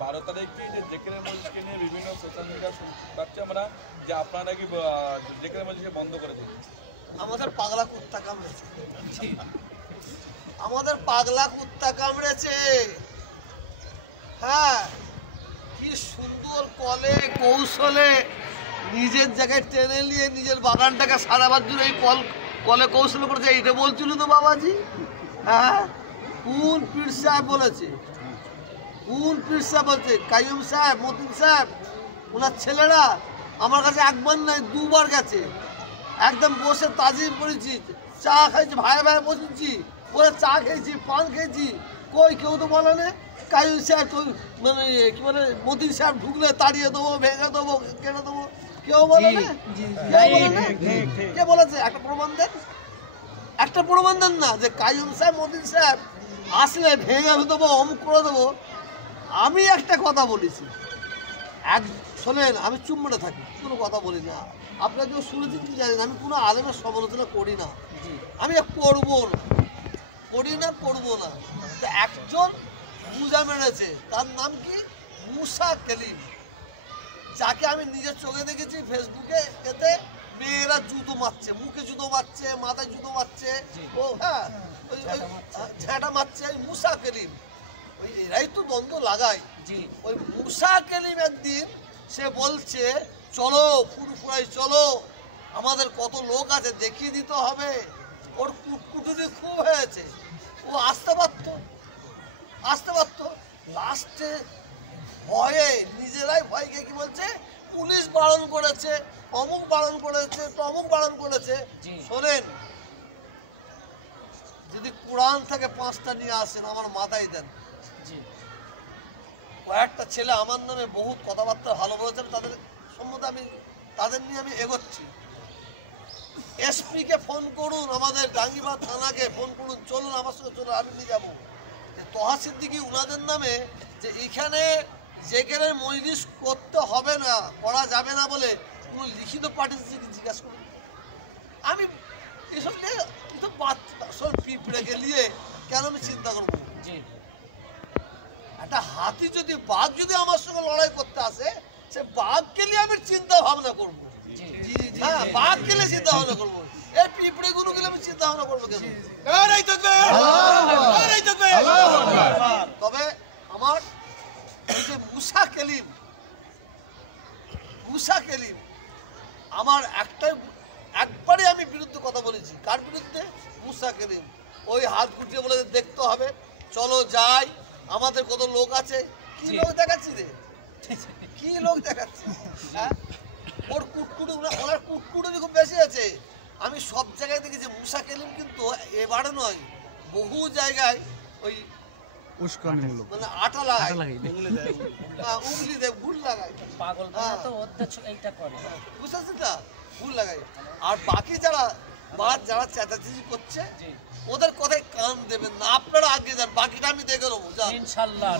12 তারিখে যে জেকের মসজিদকে নিয়ে বিভিন্ন সোশ্যাল মিডিয়া পাচ্ছি আমরা যে আপনারা নাকি জেকের মসজিদকে বন্ধ করে দিন। আমাদের পাগলা কুত্তা কামড়েছে, আমাদের পাগলা কুত্তা কামড়েছে। হ্যাঁ, কি সুন্দর কলে কৌশলে নিজের জায়গায় টেনে নিয়ে নিজের বাগানটাকে সারাবার জন্য এই কলে কৌশল করেছে। এইটা বলছিল তো বাবাজি। হ্যাঁ, কোন পীর সাহেব বলেছে, কোন পীর সাহেব বলছে? কাইয়ুম সাহেব, মতিন সাহেব, ওনার ছেলেরা আমার কাছে একবার নয় দুবার গেছে। একদম বসে তাজিম করেছি, চা খাইছি, ভাই ভাই বসেছি, ওরা চা খেয়েছি, পান খেয়েছি, কই কেউ তো বলে না। কাইয়ুম সাহেব মানে কি বলে, মতিন সাহেব ঢুকলে তাড়িয়ে দেবো, ভেঙে দেবো, কেটে দেবো, কেউ বলে না। কে বলেছে? একটা প্রমাণ দেন, একটা প্রমাণ দেন না যে কাইয়ুম সাহেব, মতিন সাহেব আসলে ভেঙে দেবো, অমুক করে দেবো। আমি একটা কথা বলেছি, শোনেন, আমি চুপ মেরে থাকি, কোনো কথা বলি না। আপনারা কেউ শুনেছেন কি জানেন, আমি কোনো আলেমের সমালোচনা করি না, আমি করবো না, করি না, করবো না। তো একজন মুজা মেরেছে, তার নাম কি? মুসা কেলিম, যাকে আমি নিজের চোখে দেখেছি ফেসবুকে। এতে মেয়েরা জুতো মারছে, মুখে জুতো মারছে, মাথায় জুতো মারছে, ও হ্যাঁ ঝ্যাঁটা মারছে। ওই মুসা কেলিম, ওই এরাই তো দ্বন্দ্ব লাগায়। ওই মুসা কেলিম একদিন সে বলছে, চলো ফুরফুরাই চলো, আমাদের কত লোক আছে দেখিয়ে দিতে হবে। ওর কুটকুটুনি খুব হয়েছে, ও আসতে পারতো, আসতে পারতো। লাস্টে ভয়ে, নিজেরাই ভয়কে কি বলছে, পুলিশ বারণ করেছে, অমুক বারণ করেছে, তমুক বারণ করেছে। শোনেন, যদি কোরআন থেকে 5টা নিয়ে আসেন আমার মাথায় দেন। কয়েকটা ছেলে আমার নামে বহুত কথাবার্তা ভালো বলেছেন, তাদের সম্বন্ধে আমি তাদের নিয়ে আমি এগোচ্ছি। এসপিকে ফোন করুন, আমাদের গাঙ্গিবাদ থানাকে ফোন করুন, চলুন আমার সঙ্গে, চলুন আমি নিয়ে যাবো। তোহা সিদ্দিকী উনাদের নামে যে এখানে জেকেরের মজলিস করতে হবে না, করা যাবে না বলে কোনো লিখিত পাঠিয়েছে জিজ্ঞাসা করুন। আমি এসব তো সব পিঁপড়েকে নিয়ে কেন আমি চিন্তা করবো? একটা হাতি যদি, বাঘ যদি আমার সঙ্গে লড়াই করতে আসে, সে বাঘকে নিয়ে আমি চিন্তা ভাবনা করবো। হ্যাঁ, বাঘকে নিয়ে চিন্তা ভাবনা করবো, এই পিঁপড়ে গুলো গেলে আমি চিন্তা ভাবনা করবো কেন? তবে আমার এই যে মুসা কেলিম, মুসা কেলিম আমার একবারই আমি বিরুদ্ধে কথা বলেছি। কার বিরুদ্ধে? মুসা কেলিম। ওই হাত গুটিয়ে বলে দেখতে হবে, চলো যাই, আমাদের কত লোক আছে। কি লোক দেখাচ্ছি রে, কি লোক দেখাচ্ছি? হ্যাঁ, ওর কুটকুটু, ওনার কুটকুটু খুব বেশি আছে। আমি সব জায়গায় দেখেছি মুসা কেলিম কিন্তু এবারে নয়, বহু জায়গায় ওই মানে আটা লাগায়, উগলি দেয়, ভুল লাগায়, পাগল এইটা করে, বুঝতে পারছি না, ভুল লাগায়। আর বাকি যারা চেঁচাচেঁচি করছে ওদের কথায় কান দেবেন না, আপনারা আগে যান, বাকিটা আমি দেখে নেবো। ইনশাআল্লাহ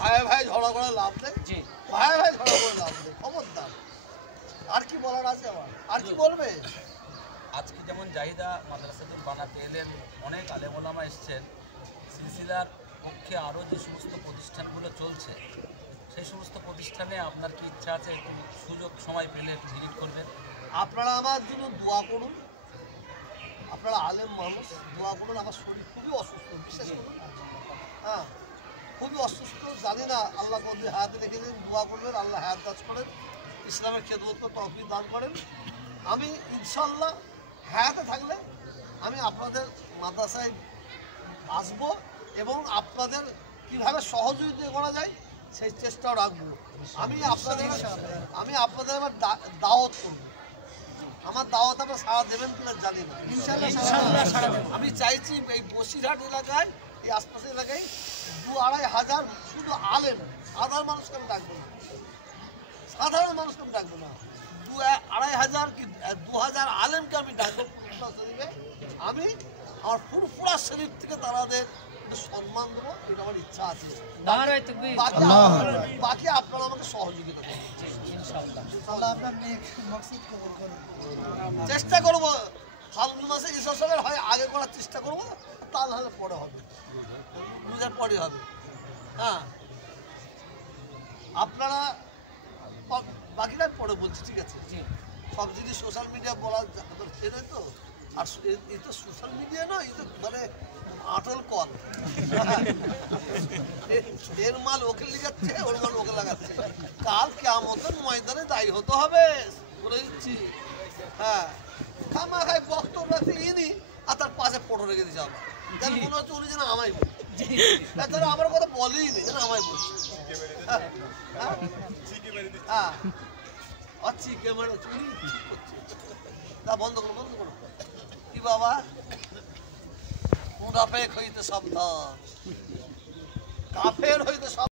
ভাই ভাই ঝগড়া করে লাভ নেই, ভাই ভাই ঝগড়া করে লাভ নেই, খবরদার। আর কি বলার আছে আমার? আর কি বলবে? আজকে যেমন জাহিদা মাদ্রাসাতুল বানাতে এলেন, অনেক আলেম ওলামা এসছেন, সিলসিলার পক্ষে আরও যে সমস্ত প্রতিষ্ঠানগুলো চলছে সেই সমস্ত প্রতিষ্ঠানে আপনার কি ইচ্ছা আছে একটু সুযোগ সময় পেলে একটু ভিজিট করবেন? আপনারা আমার জন্য দোয়া করুন, আপনারা আলেম মানুষ, দোয়া করুন। আমার শরীর খুবই অসুস্থ, বিশেষ করুন, হ্যাঁ খুবই অসুস্থ, জানি না আল্লাহ কোনদিন হায়াতে রেখেছেন, দোয়া করবেন, আল্লাহ হায়াত দান করেন, ইসলামের খেদমত তৌফিক দান করেন। আমি ইনশাল্লাহ হায়াতে থাকলে আমি আপনাদের মাদ্রাসায় আসব এবং আপনাদের কীভাবে সহযোগিতা করা যায় সেই চেষ্টাও রাখবো। আমি আপনাদের আবার দাওয়াত করব। আমার দাওয়াত আপনার সাড়া দেবেন কিনা জানি না, আমি চাইছি এই বসিরহাট এলাকায়, এই আশপাশের এলাকায় 2-2.5 হাজার শুধু আলেম, সাধারণ মানুষকে আমি ডাকবো না, সাধারণ মানুষকে আমি ডাকবো না, 2-2.5 হাজার কি 2000 আলেমকে আমি ডাকবো ফুরফুরা শরীফে। আমি আমার ফুরফুরা শরীফ থেকে তাদের সম্মান দেবো, এটা আমার ইচ্ছা আছে। বাকি আপনারা আমাকে সহযোগিতা করবেন, চেষ্টা করবো ফাল্গুন মাসে ঈশ্বর সবের হয় আগে করার চেষ্টা করবো, তা নাহলে পরে হবে, পূজার পরে হবে। হ্যাঁ, আপনারা বাকিটা পরে বলছি, ঠিক আছে? সব জিনিস সোশ্যাল মিডিয়া বলা সেটাই তো। আর এই তো সোশ্যাল মিডিয়া নয়, এই তো মানে আটল কল। এর মাল ওকে লাগাচ্ছে, ওর মাল ওকে লাগাচ্ছে। কাল কিয়ামতের ময়দানে দায়ী হতে হবে, বলে দিচ্ছি। হ্যাঁ, খামা খাই বক্তব্য রাখতে ইনি আর তার পাশে ফটো রেখে দিচ্ছে আমার, যেন মনে হচ্ছে উনি যেন আমায় বলছে। তাহলে আমার কথা বলেই নেই, যেন আমায় বলছে। হ্যাঁ, আচ্ছি ক্যামেরা চুরি ঠিক করছে। তা বন্ধ করো, বন্ধ করো। কি বাবা, মুনাফেক হইতে সাবধান, কাফের হইতে সাবধান।